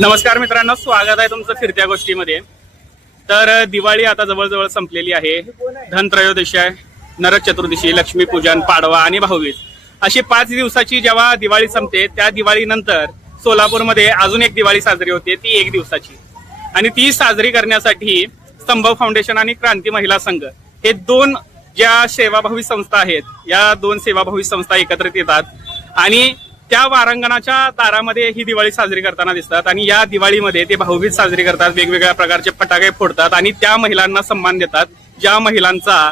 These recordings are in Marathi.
नमस्कार मित्रांनो स्वागत आहे तुमचं फिरत्या गोष्टीमध्ये. तर दिवाळी आता जवळजवळ संपलेली आहे. धनत्रयोदशी आहे नरक चतुर्दशी लक्ष्मीपूजन पाडवा आणि भाऊबीज. अशी पाच दिवसाची जेव्हा दिवाळी संपते त्या दिवाळीनंतर सोलापूरमध्ये अजून एक दिवाळी साजरी होते ती एक दिवसाची. आणि ती साजरी करण्यासाठी संभव फाउंडेशन आणि क्रांती महिला संघ हे दोन ज्या सेवाभावी संस्था आहेत या दोन सेवाभावी संस्था एकत्रित येतात. आणि त्या वारांगणाच्या दारामध्ये ही दिवाळी साजरी करताना दिसतात आणि या दिवाळीमध्ये ते भाऊबीज साजरी करतात वेगवेगळ्या प्रकारचे फटाके फोडतात आणि त्या महिलांना सन्मान देतात ज्या महिलांचा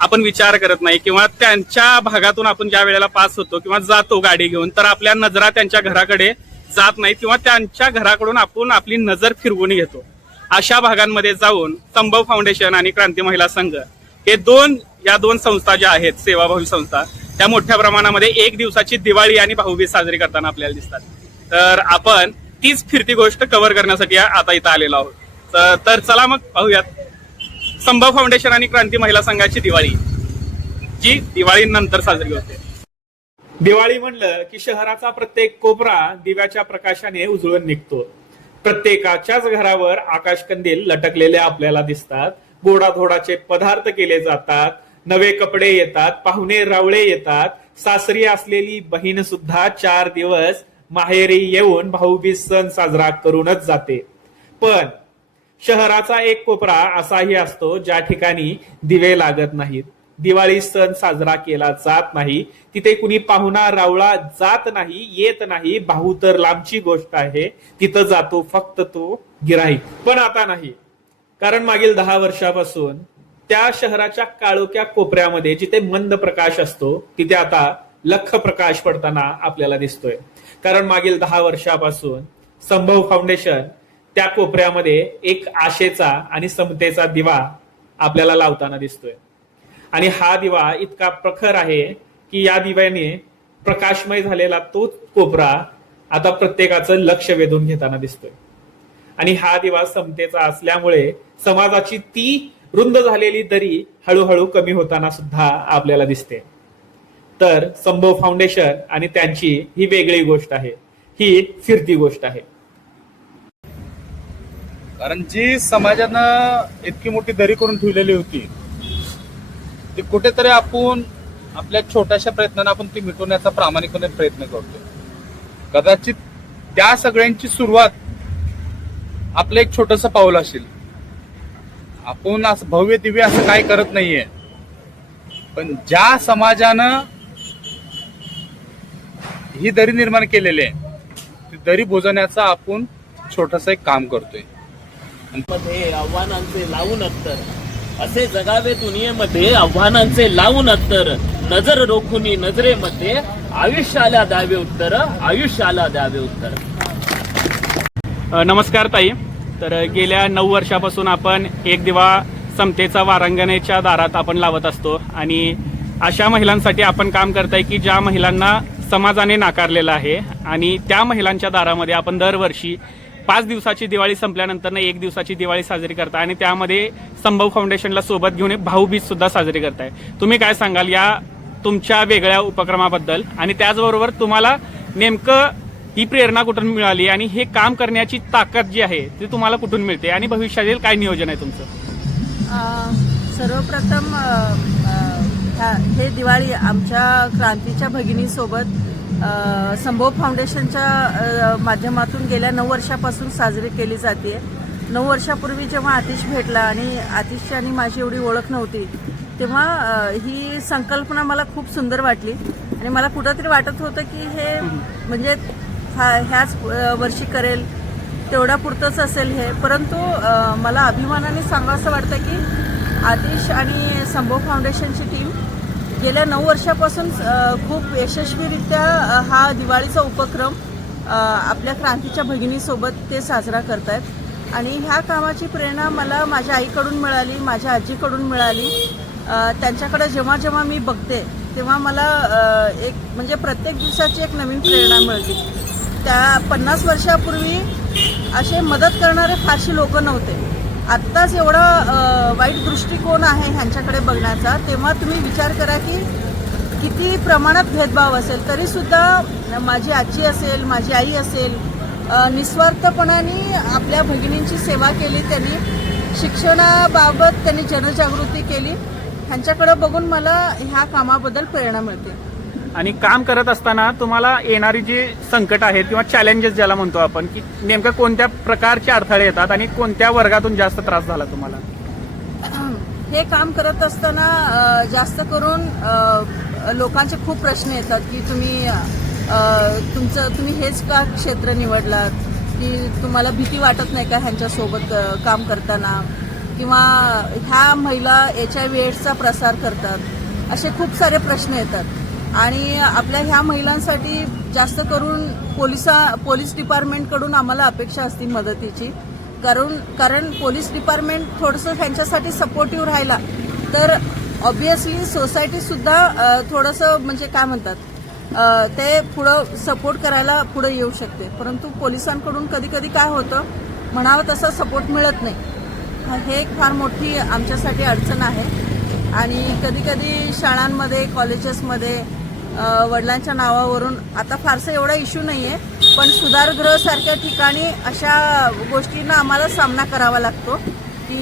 आपण विचार करत नाही किंवा त्यांच्या भागातून आपण ज्या वेळेला पास होतो किंवा जातो गाडी घेऊन तर आपल्या नजरा त्यांच्या घराकडे जात नाही किंवा त्यांच्या घराकडून आपण आपली नजर फिरवून घेतो. अशा भागांमध्ये जाऊन संभव फाउंडेशन आणि क्रांती महिला संघ हे दोन या दोन संस्था ज्या आहेत सेवाभावी संस्था त्या मोठ्या प्रमाणामध्ये एक दिवसाची दिवाळी आणि भाऊबीज साजरी करताना आपल्याला दिसतात. तर आपण तीच फिरती गोष्ट कव्हर करण्यासाठी आता इथं आलेलो आहोत. तर- चला मग पाहूयात. संभव फाउंडेशन आणि क्रांती महिला संघाची दिवाळी जी दिवाळी नंतर साजरी होते. दिवाळी म्हणलं की शहराचा प्रत्येक कोपरा दिव्याच्या प्रकाशाने उजळून निघतो. प्रत्येकाच्याच घरावर आकाशकंदील लटकलेले आपल्याला दिसतात. गोडाधोडाचे पदार्थ केले जातात. नवे कपडे येतात पाहुणे रावळे येतात. सासरी असलेली बहीण सुद्धा चार दिवस माहेरी येऊन भाऊबीज सण साजरा करूनच जाते. पण शहराचा एक कोपरा असाही असतो ज्या ठिकाणी दिवे लागत नाहीत. दिवाळी सण साजरा केला जात नाही. तिथे कुणी पाहुणा रावळा जात नाही येत नाही. भाऊ तर लांबची गोष्ट आहे. तिथं जातो फक्त तो गिराईक पण आता नाही. कारण मागील दहा वर्षापासून त्या शहराच्या काळोख्या कोपऱ्यामध्ये जिथे मंद प्रकाश असतो तिथे आता लख प्रकाश पडताना आपल्याला दिसतोय. कारण मागील दहा वर्षापासून संभव फाउंडेशन त्या कोपऱ्यामध्ये एक आशेचा आणि समतेचा दिवा आपल्याला लावताना दिसतोय. आणि हा दिवा इतका प्रखर आहे की या दिव्याने प्रकाशमय झालेला तोच कोपरा आता प्रत्येकाचं लक्ष वेधून घेताना दिसतोय. आणि हा दिवा समतेचा असल्यामुळे समाजाची ती रुंद झालेली दरी हळूहळू कमी होताना सुद्धा आपल्याला दिसते. तर संभव फाउंडेशन आणि त्यांची ही वेगळी गोष्ट आहे. ही फिरती गोष्ट आहे. कारण जी समाजानं इतकी मोठी दरी करून ठेवलेली होती ती कुठेतरी आपण आपल्या छोट्याशा प्रयत्नानं आपण ती मिटवण्याचा प्रामाणिकपणे प्रयत्न करतो कदाचित त्या सगळ्यांची सुरुवात आपलं एक छोटस पाऊल असेल. आपण असं भव्य दिव्य असं काय करत नाहीये. पण ज्या समाजानं ही दरी निर्माण केलेली आहे ती दरी बुजवण्याचा आपण छोटस एक काम करतोय. मध्ये आव्हानांचे लावून अत्तर. असे जगावे दुनियेमध्ये आव्हानांचे लावून अत्तर. नजर रोखुनी नजरेमध्ये आयुष्याला द्यावे उत्तर आयुष्याला द्यावे उत्तर. नमस्कार ताई. तर गेल्या नऊ वर्षापासून आपण एक दिवा समतेचा वारांगणेच्या दारात आपण लावत असतो आणि अशा महिलांसाठी आपण काम करताय की ज्या महिलांना समाजाने नाकारलेलं आहे आणि त्या महिलांच्या दारामध्ये आपण दरवर्षी पाच दिवसाची दिवाळी संपल्यानंतर एक दिवसाची दिवाळी साजरी करता आणि त्यामध्ये संभव फाउंडेशनला सोबत घेऊन एक भाऊबीज सुद्धा साजरी करताय. तुम्ही काय सांगाल या तुमच्या वेगळ्या उपक्रमाबद्दल? आणि त्याचबरोबर तुम्हाला नेमकं ही प्रेरणा कुठून मिळाली आणि हे काम करण्याची ताकद जी आहे ती तुम्हाला कुठून मिळते? आणि भविष्यातील काय नियोजन आहे तुमचं? सर्वप्रथम हे दिवाळी आमच्या क्रांतीच्या भगिनीसोबत संभव फाउंडेशनच्या माध्यमातून गेल्या नऊ वर्षापासून साजरी केली जाते. नऊ वर्षापूर्वी जेव्हा आतिश भेटला आणि आतिशची आणि माझी एवढी ओळख नव्हती तेव्हा ही संकल्पना मला खूप सुंदर वाटली. आणि मला कुठंतरी वाटत होतं की हे म्हणजे हा- ह्याच वर्षी करेल तेवढ्या पुरतंच असेल हे. परंतु मला अभिमानाने सांगावं वाटतं की आतिश आणि संभव फाउंडेशनची टीम गेल्या नऊ वर्षापासून खूप यशस्वीरित्या हा दिवाळीचा उपक्रम आपल्या क्रांतीच्या भगिनीसोबत ते साजरा करत आहेत आणि ह्या कामाची प्रेरणा मला माझ्या आईकडून मिळाली माझ्या आजीकडून मिळाली. त्यांच्याकडे जेव्हा जेव्हा मी बघते तेव्हा मला एक म्हणजे प्रत्येक दिवसाची एक नवीन प्रेरणा मिळते. त्या पन्नास वर्षापूर्वी असे मदत करणारे फारशी लोक नव्हते. आत्ताच एवढा वाईट दृष्टिकोन आहे ह्यांच्याकडे बघण्याचा तेव्हा तुम्ही विचार करा की किती प्रमाणात भेदभाव असेल. तरीसुद्धा माझी आजी असेल माझी आई असेल निस्वार्थपणाने आपल्या भगिनींची सेवा केली त्यांनी शिक्षणाबाबत त्यांनी जनजागृती केली. ह्यांच्याकडं बघून मला ह्या कामाबद्दल प्रेरणा मिळते. आणि काम करत असताना तुम्हाला येणारी जी संकट आहेत किंवा चॅलेंजेस ज्याला म्हणतो आपण की नेमकं कोणत्या प्रकारचे अडथळे येतात आणि कोणत्या वर्गातून जास्त त्रास झाला तुम्हाला? हे काम करत असताना जास्त करून लोकांचे खूप प्रश्न येतात की तुम्ही तुमचं तुम्ही हेच का क्षेत्र निवडलात की तुम्हाला भीती वाटत नाही का ह्यांच्यासोबत काम करताना? किंवा ह्या महिला एच आय व्ही एड्सचा प्रसार करतात? असे खूप सारे प्रश्न येतात. आणि आपल्या ह्या महिलांसाठी जास्त करून पोलिसा पोलीस डिपार्टमेंटकडून आम्हाला अपेक्षा असतील मदतीची. कारण कारण पोलीस डिपार्टमेंट थोडंसं ह्यांच्यासाठी सपोर्टिव्ह राहिला तर ऑब्विसली सोसायटीसुद्धा थोडंसं म्हणजे काय म्हणतात ते पुढं सपोर्ट करायला पुढं येऊ शकते. परंतु पोलिसांकडून कधी कधी काय होतं म्हणावं तसा सपोर्ट मिळत नाही. हे एक फार मोठी आमच्यासाठी अडचण आहे. आणि कधीकधी शाळांमध्ये कॉलेजेसमध्ये वडिलांच्या नावावरून आता फारसा एवढा इश्यू नाही आहे पण सुधारगृहसारख्या ठिकाणी अशा गोष्टींना आम्हाला सामना करावा लागतो की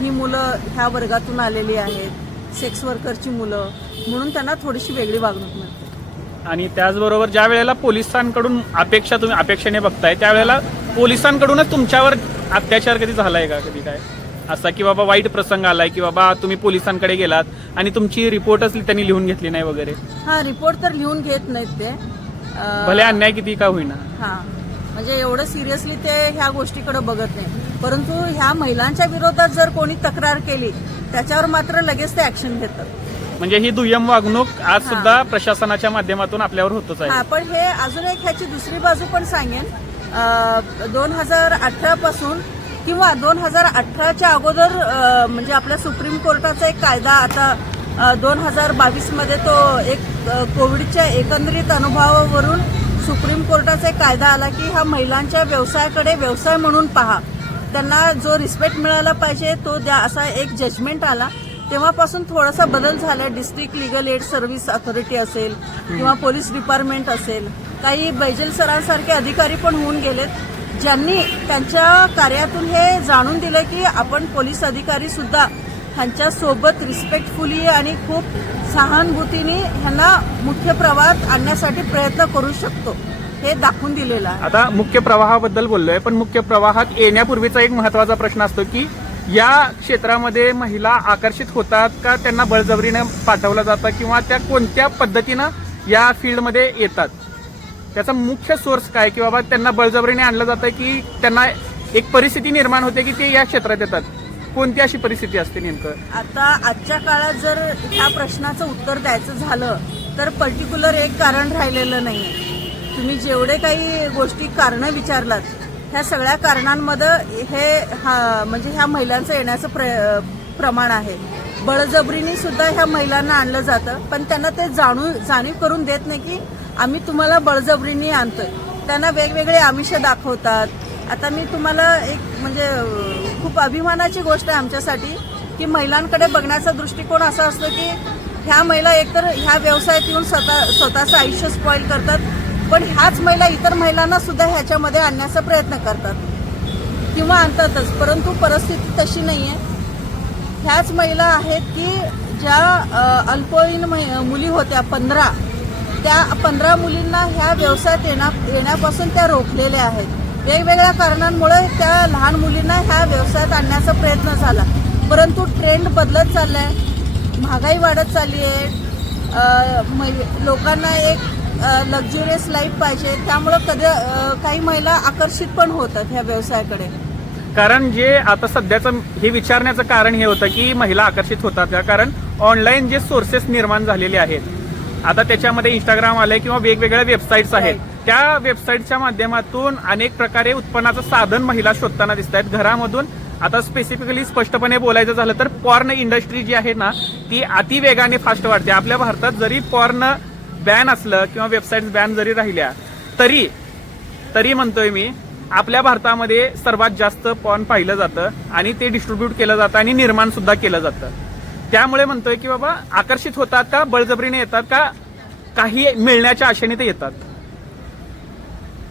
ही मुलं ह्या वर्गातून आलेली आहेत सेक्स वर्करची मुलं म्हणून त्यांना थोडीशी वेगळी वागणूक मिळते. आणि त्याचबरोबर ज्या वेळेला पोलिसांकडून अपेक्षा तुम्ही अपेक्षेने बघताय त्यावेळेला पोलिसांकडूनच तुमच्यावर अत्याचार कधी झालाय का कधी काय? असा की बाबा वाईट प्रसंग आलाय की बाबा तुम्ही पोलिसांकडे गेलात आणि तुमची रिपोर्टच त्यांनी लिहून घेतली नाही वगैरे? हा रिपोर्ट तर लिहून घेत नाहीत ते. अ, भले अन्याय किती का होईना. हा म्हणजे एवढं सिरियसली ते ह्या गोष्टीकडे बघत नाही. परंतु ह्या महिलांच्या विरोधात जर कोणी तक्रार केली त्याच्यावर मात्र लगेच ते ऍक्शन घेतात. म्हणजे ही दुय्यम वागणूक आज सुद्धा प्रशासनाच्या माध्यमातून आपल्यावर होतच हा आहे पण हे अजून एक ह्याची दुसरी बाजू पण सांगेन. दोन हजार अठरा पासून किंवा दोन हजार अठराच्या अगोदर म्हणजे आपल्या सुप्रीम कोर्टाचा एक कायदा आता दोन हजार बावीसमध्ये तो एक कोविडच्या एकंदरीत अनुभवावरून सुप्रीम कोर्टाचा एक कायदा आला की ह्या महिलांच्या व्यवसायाकडे व्यवसाय म्हणून पहा. त्यांना जो रिस्पेक्ट मिळाला पाहिजे तो द्या असा एक जजमेंट आला. तेव्हापासून थोडासा बदल झालाय. District legal aid service authority असेल किंवा पोलीस डिपार्टमेंट असेल. काही बैजल सरांसारखे अधिकारी पण होऊन गेलेत. ज्यांनी त्यांच्या कार्यातून हे जाणून दिलं की आपण पोलीस अधिकारी सुद्धा ह्यांच्या सोबत रिस्पेक्टफुली आणि खूप सहानुभूतीने ह्यांना मुख्य प्रवाहात आणण्यासाठी प्रयत्न करू शकतो हे दाखवून दिलेलं आहे. आता मुख्य प्रवाहाबद्दल बोललोय पण मुख्य प्रवाहात येण्यापूर्वीचा एक महत्त्वाचा प्रश्न असतो की या क्षेत्रामध्ये महिला आकर्षित होतात का? त्यांना बळजबरीनं पाठवलं जातं किंवा त्या कोणत्या पद्धतीनं या फील्डमध्ये येतात? त्याचा मुख्य सोर्स काय? की बाबा त्यांना बळजबरीने आणलं जातं की त्यांना एक परिस्थिती निर्माण होते की ते या क्षेत्रात येतात? कोणती अशी परिस्थिती असते नेमकं? आता आजच्या काळात जर ह्या प्रश्नाचं उत्तर द्यायचं झालं तर पर्टिक्युलर एक कारण राहिलेलं नाही तुम्ही जेवढे काही गोष्टी कारणं विचारलात ह्या सगळ्या कारणांमध्ये हे हा म्हणजे ह्या महिलांचं येण्याचं प्र प्रमाण आहे. बळजबरीने सुद्धा ह्या महिलांना आणलं जातं पण त्यांना ते जाणू जाणीव करून देत नाही की आम्ही तुम्हाला बळजबरीने आणतोय. त्यांना वेगवेगळे आमिष दाखवतात. आता मी तुम्हाला एक म्हणजे खूप अभिमानाची गोष्ट आहे आमच्यासाठी की महिलांकडे बघण्याचा दृष्टिकोन असा असतो की ह्या महिला एकतर ह्या व्यवसायात येऊन स्वतः स्वतःचं आयुष्य स्पॉईल करतात पण ह्याच महिला इतर महिलांना सुद्धा ह्याच्यामध्ये आणण्याचा प्रयत्न करतात. किंवा आणतातच परंतु परिस्थिती तशी नाही आहे ह्याच महिला आहेत की ज्या अल्पवयीन मुली होत्या पंधरा त्या पंधरा मुलींना ह्या व्यवसायात येण्या येण्यापासून त्या रोखलेल्या आहेत. वेगवेगळ्या कारणांमुळे त्या लहान मुलींना ह्या व्यवसायात आणण्याचा प्रयत्न झाला. परंतु ट्रेंड बदलत चाललाय. महागाई वाढत चालली आहे मै- लोकांना एक लक्झुरियस लाईफ पाहिजे. त्यामुळं कधी काही महिला आकर्षित पण होतात ह्या व्यवसायाकडे. कारण जे आता सध्याचं हे विचारण्याचं कारण हे होतं की महिला आकर्षित होतात. कारण ऑनलाईन जे सोर्सेस निर्माण झालेले आहेत आता त्याच्यामध्ये इंस्टाग्राम आलंय किंवा वेगवेगळ्या वेबसाईट्स आहेत. त्या वेबसाईटच्या माध्यमातून अनेक प्रकारे उत्पन्नाचं साधन महिला शोधताना दिसत आहेत घरामधून आता स्पेसिफिकली स्पष्टपणे बोलायचं झालं तर पॉर्न इंडस्ट्री जी आहे ना ती अति वेगाने फास्ट वाढते. आपल्या भारतात जरी पॉर्न बॅन असलं किंवा वेबसाईट बॅन जरी राहिल्या तरी तरी म्हणतोय मी आपल्या भारतामध्ये सर्वात जास्त पॉन पाहिलं जातं आणि ते डिस्ट्रीब्यूट केलं जातं आणि निर्माण सुद्धा केलं जातं. त्यामुळे म्हणतोय की बाबा आकर्षित होतात का बळजबरीने येतात का काही मिळण्याच्या आशेने ते येतात.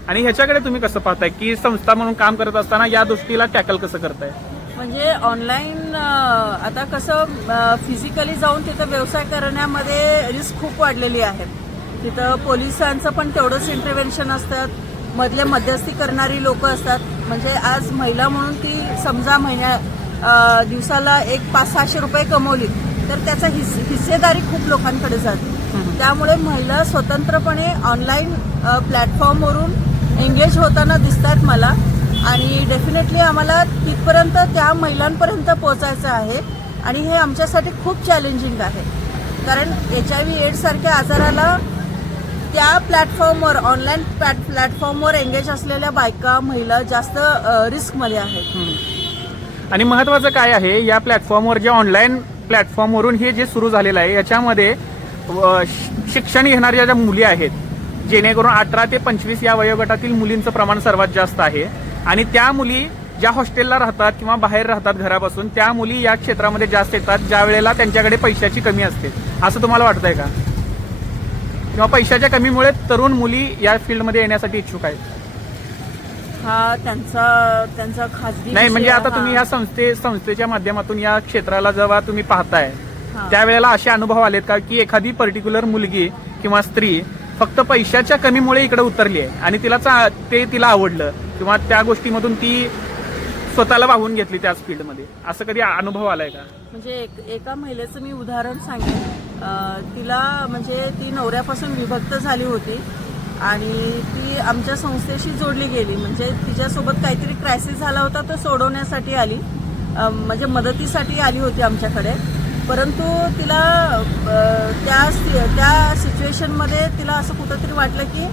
आणि ह्याच्याकडे तुम्ही कसं पाहताय की संस्था म्हणून काम करत असताना या गोष्टीला टॅकल कसं करताय? म्हणजे ऑनलाईन आता कसं फिजिकली जाऊन तिथं व्यवसाय करण्यामध्ये रिस्क खूप वाढलेली आहे. तिथं पोलिसांचं पण तेवढंच इंटरव्हेन्शन असतात. मधले मध्यस्थी करणारी लोक असतात. म्हणजे आज महिला म्हणून ती समजा महिन्या दिवसाला एक पाच सहाशे रुपये कमवली तर त्याचा हिस हिस्सेदारी खूप लोकांकडे जाते. त्यामुळे महिला स्वतंत्रपणे ऑनलाईन प्लॅटफॉर्मवरून एंगेज होताना दिसतात मला. आणि डेफिनेटली आम्हाला तिथपर्यंत त्या महिलांपर्यंत पोहोचायचं आहे. आणि हे आमच्यासाठी खूप चॅलेंजिंग आहे. कारण एच आय व्ही एड्स सारख्या आजाराला त्या प्लॅटफॉर्मवर ऑनलाईन प्लॅटफॉर्मवर एंगेज असलेल्या बायका महिला जास्त रिस्कमध्ये आहेत. आणि महत्त्वाचं काय आहे या प्लॅटफॉर्मवर जे ऑनलाईन प्लॅटफॉर्मवरून हे जे सुरू झालेलं आहे याच्यामध्ये शिक्षण घेणाऱ्या ज्या मुली आहेत जेणेकरून अठरा ते पंचवीस या वयोगटातील मुलींचं प्रमाण सर्वात जास्त आहे. आणि त्या मुली ज्या हॉस्टेलला राहतात किंवा बाहेर राहतात घरापासून त्या मुली या क्षेत्रामध्ये जास्त येतात ज्या वेळेला त्यांच्याकडे पैशाची कमी असते. असं तुम्हाला वाटतंय का? किंवा पैशाच्या कमीमुळे तरुण मुली या फील्डमध्ये येण्यासाठी इच्छुक आहेत. हा त्यांचा त्यांचा खाजगी नाही म्हणजे आता. तुम्ही या संस्थे संस्थेच्या माध्यमातून या क्षेत्राला जेव्हा तुम्ही पाहताय. त्यावेळेला असे अनुभव आलेत का की एखादी पर्टिक्युलर मुलगी किंवा स्त्री फक्त पैशाच्या कमीमुळे इकडे उतरली आहे आणि तिला ते तिला आवडलं किंवा त्या गोष्टीमधून ती स्वतःला वाहून घेतली त्याच फील्डमध्ये असं कधी अनुभव आलाय का म्हणजे एक- एका महिलेचं मी उदाहरण सांगेन तिला म्हणजे ती नवऱ्यापासून विभक्त झाली होती आणि ती आमच्या संस्थेशी जोडली गेली. म्हणजे तिच्यासोबत काहीतरी क्रायसिस झाला होता तो सोडवण्यासाठी आली. म्हणजे मदतीसाठी आली होती आमच्याकडे. परंतु तिला त्या त्या सिच्युएशनमध्ये तिला असं कुठंतरी वाटलं की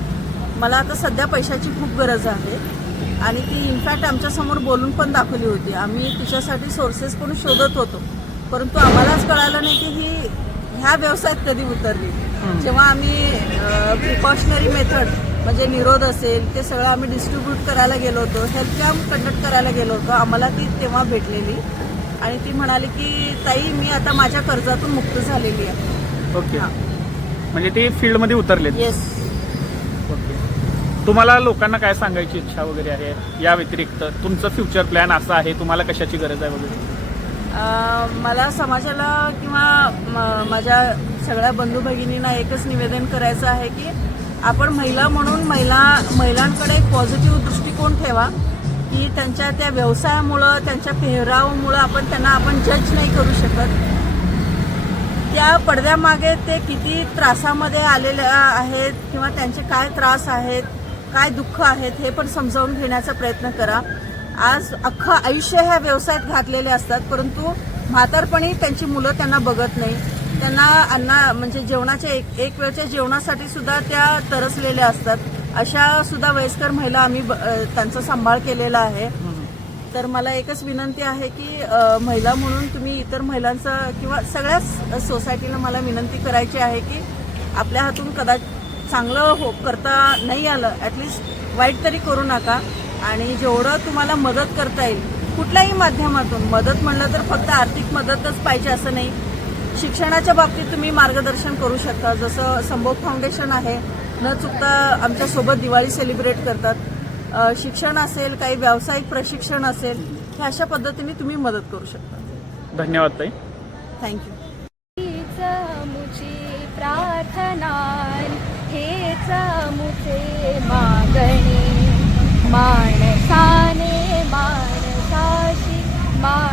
मला आता सध्या पैशाची खूप गरज आहे. आणि ती इनफॅक्ट आमच्यासमोर बोलून पण दाखवली होती. आम्ही तिच्यासाठी सोर्सेस पण शोधत होतो. परंतु आम्हालाच कळालं नाही की ही ह्या व्यवसायात कधी उतरली. जेव्हा आम्ही प्रिकॉशनरी मेथड म्हणजे निरोध असेल ते सगळं आम्ही डिस्ट्रीब्यूट करायला गेलो होतो हेल्थ कॅम्प कंडक्ट करायला गेलो होतो. आम्हाला ती तेव्हा भेटलेली. आणि ती म्हणाली की ताई मी आता माझ्या कर्जातून मुक्त झालेली आहे. ओके. म्हणजे ते फील्डमध्ये उतरलेत? Yes okay. तुम्हाला लोकांना काय सांगायची इच्छा वगैरे आहे? या व्यतिरिक्त तुमचं फ्युचर प्लॅन असं आहे? तुम्हाला कशाची गरज आहे वगैरे? मला समाजाला किंवा म- माझ्या सगळ्या बंधू भगिनींना एकच निवेदन करायचं आहे की आपण महिला म्हणून महिला महिलांकडे एक पॉझिटिव्ह दृष्टिकोन ठेवा की त्यांच्या त्या व्यवसायामुळं त्यांच्या पेहरावामुळं आपण त्यांना आपण जज नाही करू शकत. त्या पडद्यामागे ते किती त्रासामध्ये आलेले आहेत किंवा त्यांचे काय त्रास आहेत काय दुःख आहेत हे पण समजावून घेण्याचा प्रयत्न करा. आज अख्खं आयुष्य ह्या व्यवसायात घातलेले असतात परंतु म्हातारपणी त्यांची मुलं त्यांना बघत नाही. त्यांना अन्ना म्हणजे जेवणाच्या एक एक वेळच्या जेवणासाठी सुद्धा त्या तरसलेल्या असतात. अशा सुद्धा वयस्कर महिला आम्ही ब- त्यांचा सांभाळ केलेला आहे. तर मला एकच विनंती आहे की महिला म्हणून तुम्ही इतर महिलांचं किंवा सगळ्याच सोसायटीला मला विनंती करायची आहे की आपल्या हातून कदाचित चांगलं हो करता नाही आलं ॲटलिस्ट वाईट तरी करू नका. आणि जेवढं तुम्हाला मदत करता येईल कुठल्याही माध्यमातून मदत म्हणलं तर फक्त आर्थिक मदतच पाहिजे असं नाही. शिक्षणाच्या बाबतीत तुम्ही मार्गदर्शन करू शकता. जसं संभोग फाउंडेशन आहे न चुकता आमच्यासोबत दिवाळी सेलिब्रेट करतात. शिक्षण असेल काही व्यावसायिक प्रशिक्षण असेल हे अशा पद्धतीने तुम्ही मदत करू शकता. धन्यवाद ताई. थँक्यू प्रार्थना हेच मुचे मागणे. माणसाने माणसाशी माणसा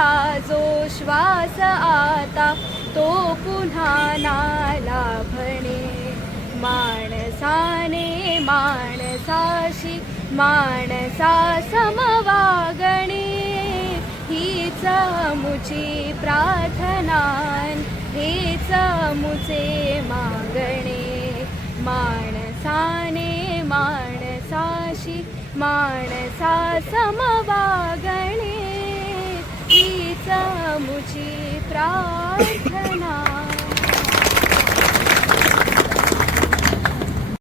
घेतला जो श्वास आता तो पुन्हा नाला भणे माणसाने माणसाशी माणसा समवागणे. हीच मुची प्रार्थना हेच मुचे मागणे. माणसाने माणसाशी माणसा समवागणे. समुची प्रार्थना।